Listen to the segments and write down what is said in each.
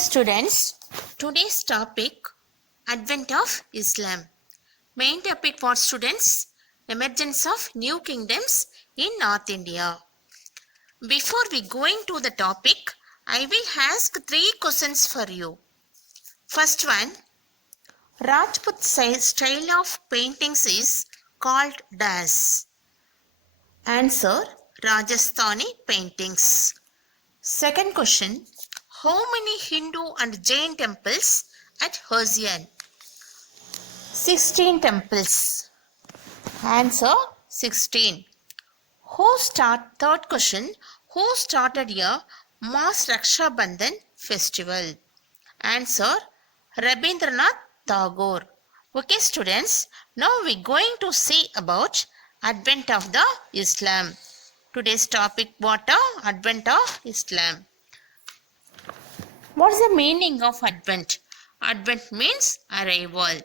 students, today's topic Advent of Islam. Main topic for students emergence of new kingdoms in North India. Before we going to the topic, I will ask three questions for you. First one, Rajput style of paintings is called dash. Answer, Rajasthani paintings. Second question, how many Hindu and Jain temples at Hosien? 16 temples. Answer, 16. Third question, who started a mass Raksha Bandhan festival? Answer, Rabindranath Tagore. Okay students, now we are going to see about Advent of the Islam. Today's topic what? Advent of Islam. What is the meaning of Advent? Advent means arrival.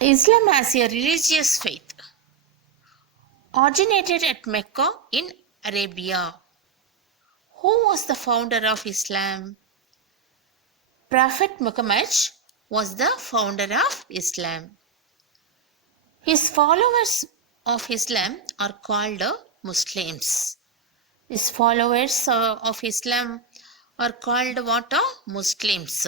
Islam as a religious faith originated at Mecca in Arabia. Who was the founder of Islam? Prophet Muhammad was the founder of Islam. His followers of Islam are called Muslims. His followers of Islam are called what? Muslims.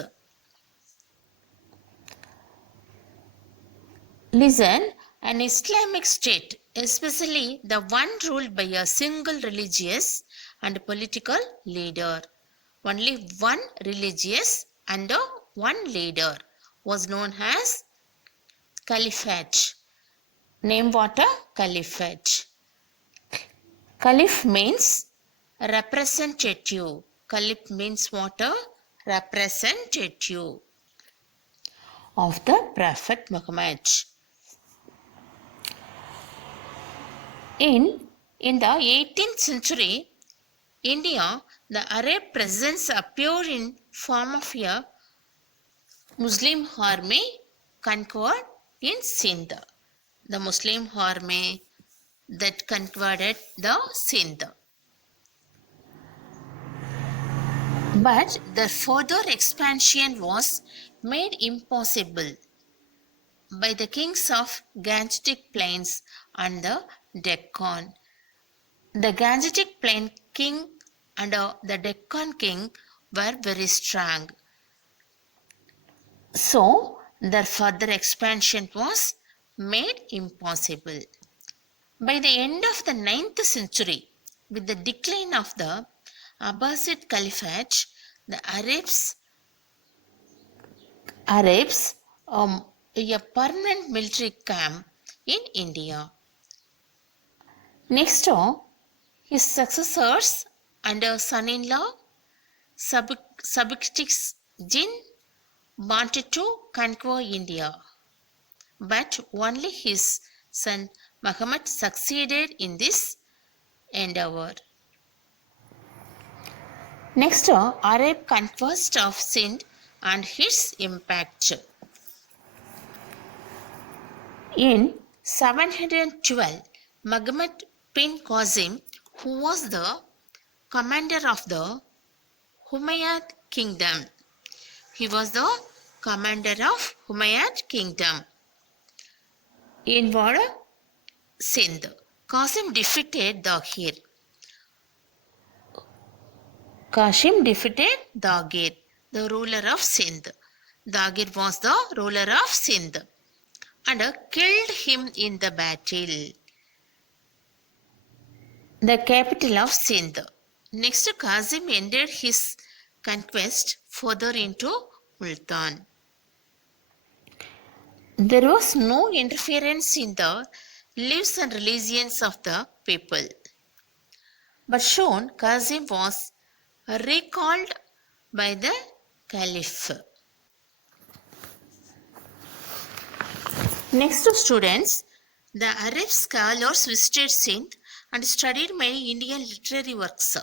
Listen, an Islamic state, especially the one ruled by a single religious and political leader, only one religious and one leader, was known as Caliphate. Name what? Caliphate. Caliph means representative. Caliph means what? Representative of the Prophet Muhammad. In the 18th century, India, the Arab presence appeared in form of a Muslim army conquered in Sindh. The Muslim army that conquered the Sindh. But the further expansion was made impossible by the kings of Gangetic Plains and the Deccan. The Gangetic Plain king and the Deccan king were very strong. So, their further expansion was made impossible. By the end of the 9th century, with the decline of the Abbasid Caliphate, the Arabs a permanent military camp in India. Next, his successors and son-in-law Sabiktigin wanted to conquer India, but only his son Muhammad succeeded in this endeavor. Next, Arab conquest of Sindh and its impact. In 712, Muhammad bin Qasim, who was the commander of the Umayyad kingdom, invaded Sindh. Qasim defeated Dagir. The ruler of Sindh. Dagir was the ruler of Sindh and killed him in the battle. The capital of Sindh. Next, Qasim ended his conquest further into Multan. There was no interference in the lives and religions of the people. But soon Qasim was recalled by the Caliph. Next, students, the Arab scholars visited Sindh and studied many Indian literary works.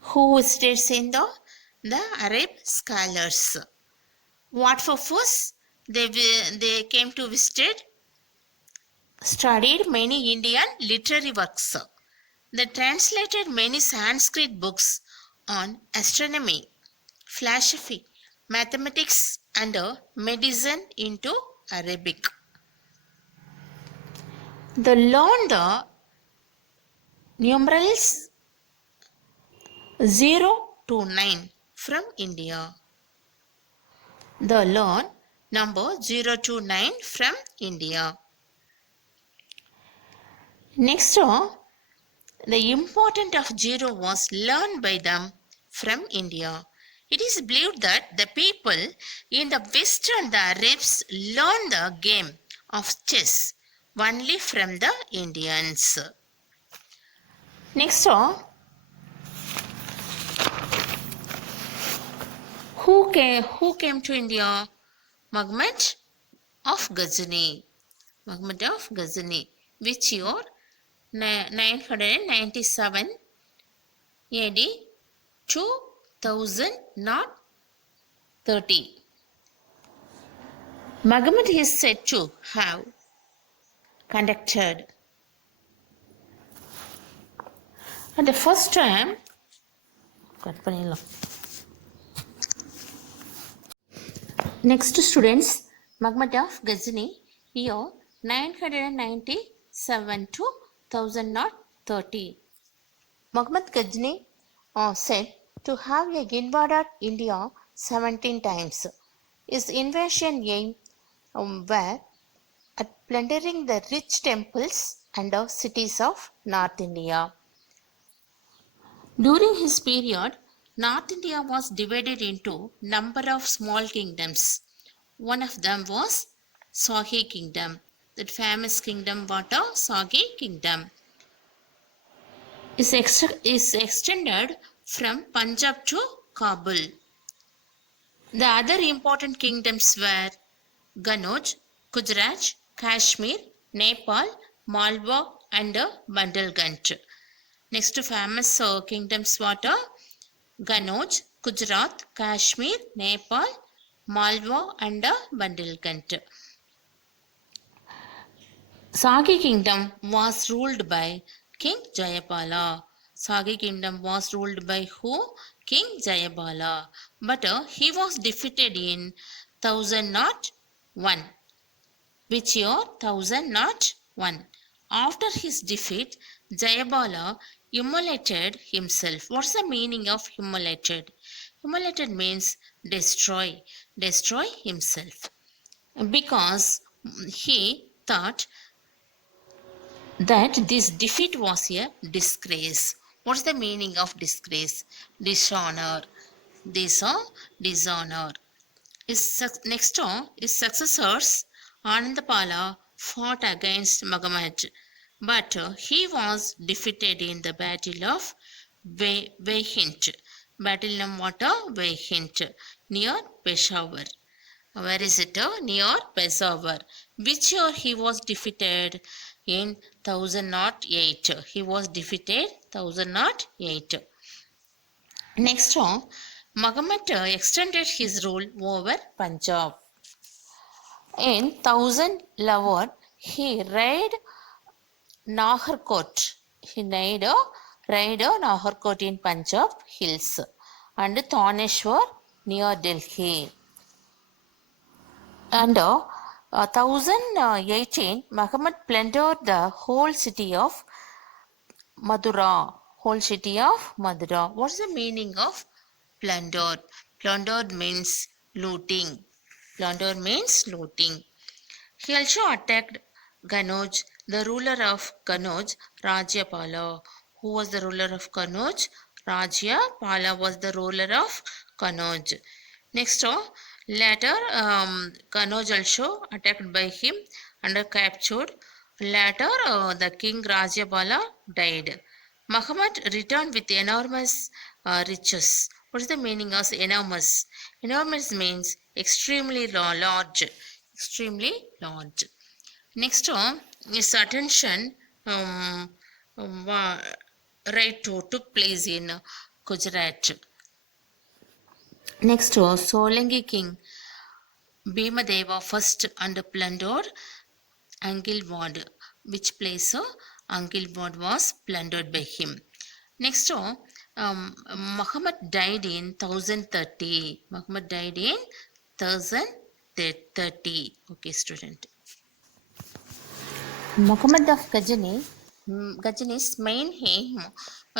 Who visited Sindh? The Arab scholars. What purpose? They came to visit, studied many Indian literary works. They translated many Sanskrit books on astronomy, philosophy, mathematics, and medicine into Arabic. They learned the numerals 0 to 9 from India. They learn number 0 to 9 from India. Next, the importance of zero was learned by them from India. It is believed that the people in the West and the Arabs learned the game of chess only from the Indians. Next, who came to India? Muhammad of Ghazni. Muhammad of Ghazni, which year 997 AD 2030. Muhammad is said to have conducted at the first time next students Muhammad of Ghazni year 997 to 1030. Muhammad Ghazni said to have invaded India 17 times. His invasion aim were at plundering the rich temples and cities of North India. During his period, North India was divided into number of small kingdoms. One of them was Sagi kingdom. That famous kingdom was the Sagi kingdom. Is extended from Punjab to Kabul. The other important kingdoms were Ganoj, Gujarat, Kashmir, Nepal, Malwa and Bandalganj. Next famous kingdoms were Ganoj, Gujarat, Kashmir, Nepal, Malwa and Bandalganj. Sagi kingdom was ruled by King Jayapala. Sagi kingdom was ruled by who? King Jayapala. But he was defeated in 1001. Which year? 1001. After his defeat, Jayapala immolated himself. What's the meaning of immolated? Immolated means destroy himself. Because he thought that this defeat was a disgrace. What's the meaning of disgrace? Dishonor. Dishonor. Next, his successors Anandapala fought against Muhammad, but he was defeated in the Battle of Vahint. Battle name what? Vahint near Peshawar. Where is it? Near Peshawar. Which year he was defeated? In 1008. He was defeated 1008. Next, Muhammad extended his rule over Punjab. In 1011, he raided Naharkot. He raided Naharkot in Punjab hills and Taneshwar near Delhi. And 1018, Muhammad plundered the whole city of Madura. What's the meaning of plundered? Plundered means looting. He also attacked Ganoj, the ruler of Ganoj, Rajapala. Who was the ruler of Ganoj? Rajapala was the ruler of Ganoj. Next, later Ganoj also attacked by him and captured. Later, the king Rajapala died. Muhammad returned with enormous riches. What is the meaning of enormous? Enormous means extremely large. Next, his attention right took place in Gujarat. Next, Solangi king Bhimadeva first and plundered Angilwad. Which place Angilwad was plundered by him. Next, Muhammad died in 1030. Muhammad died in 1030. Okay, student. Muhammad of Ghazni's main aim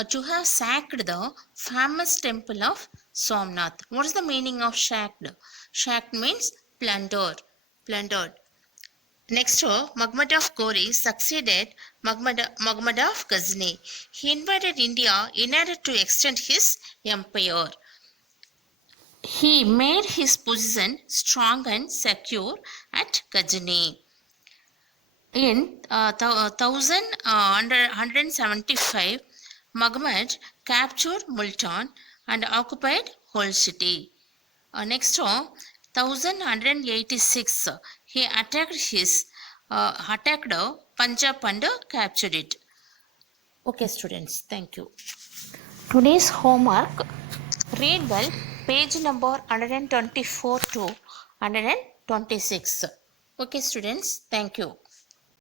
to have sacked the famous temple of Somnath. What is the meaning of sacked? Sacked means plundered. Plundered. Next, Muhammad of Ghori succeeded Muhammad of Ghazni. He invaded India in order to extend his empire. He made his position strong and secure at Ghazni. In 1175, Muhammad captured Multan and occupied whole city. Next, 1186, he attacked Punjab and captured it. Okay, students, thank you. Today's homework: read well page number 124 to 126. Okay, students, thank you.